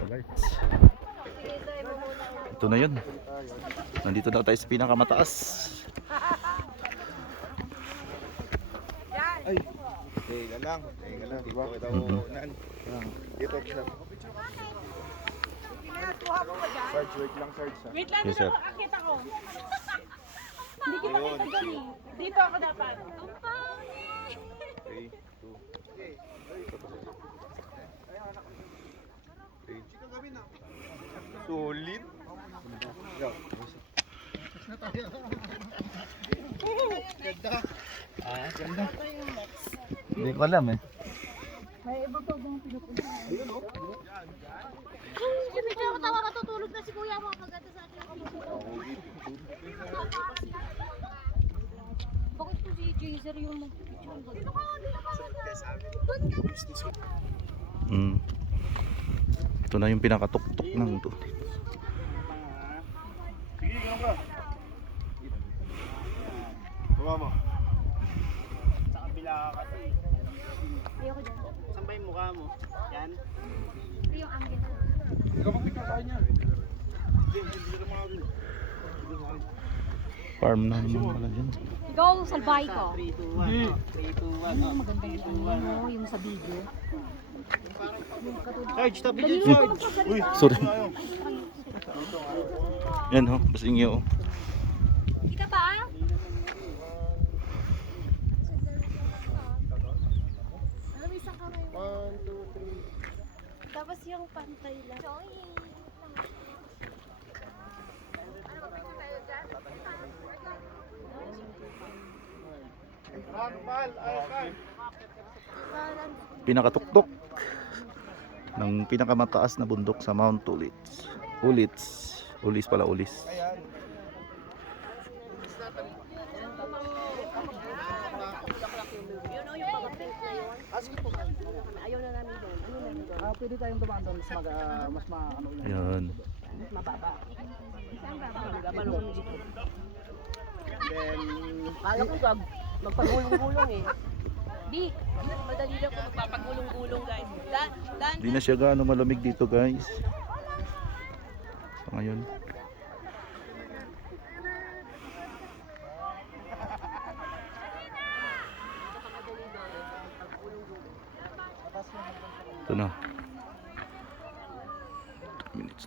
Alright. Ito na yun. Nandito na tayo sa pinakamataas. Ay, teka lang. Dito kita unan. Dito siya. Sarge, wait lang, Sarge. Wait lang, Yes, dito sir. ako, akita ko. Hindi kita kita dyan eh. Dito ako dapat. 3, 2. Solid. Ganda. Hindi ko alam eh. Sige, medyo ako tawa matutulog na si kuya mo pag ito sa akin. Bakit po si Jazer yung mag-picture? Ito na yung pinakatuktok ng ito. Sige, ganun ka. Bawa mo. Sa kabila ka kasi. Ayoko dyan. Saan ba yung mukha mo? Yan. Ito yung angle. Ikaw mag-picture sa kanya. Hindi ka mga Farm na naman pala dyan. Ikaw, salbahe ko. 3, 2, 1. 3, 2, 1. Ano maganda yung ano mo, yung sa video. Sarge, tabi dyan, Dali mo Sarge. magsasalita. Uy, Sorry. Yan oh, basing iyo. Kita pa? Ano, may isang kamay mo. 1, 2, 3. Tapos yung pantay lang. Rakpal, ay, Pinakatuktok ng pinakamataas na bundok sa Mount Ulits. Ulis pala, Ulis. ayan. Ayaw na namin doon. Ano na doon? Pwede tayong dumaan doon. Mas ano yun. Ayan. Mababa. Then, Kala ko magpagulong-gulong eh. Di, madali lang kung magpapagulong-gulong guys. Hindi na siya gaano malamig dito, guys. Sa ngayon. Ito na. Minutes.